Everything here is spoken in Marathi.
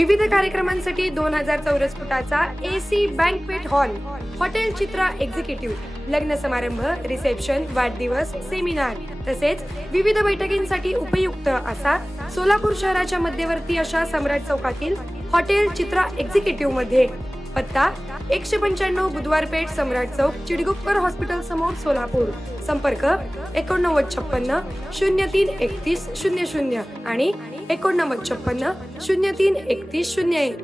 विविध कार्यक्रमांसाठी 2000 चौरस फुटाचा AC बँक्वेट हॉल, हॉटेल चित्रा एक्झिक्युटिव्ह, लग्न समारंभ, रिसेप्शन, वाढदिवस, सेमिनार तसेच विविध बैठकींसाठी उपयुक्त असा सोलापूर शहराच्या मध्यवर्ती अशा सम्राट चौकातील हॉटेल चित्रा एक्झिक्युटिव्ह मध्ये. पत्ता 195 बुधवार पेठ, सम्राट चौक, चिडगुप्कर हॉस्पिटल समोर, सोलापूर. संपर्क 8956 03 31 00 आणि 8956 03 31 01.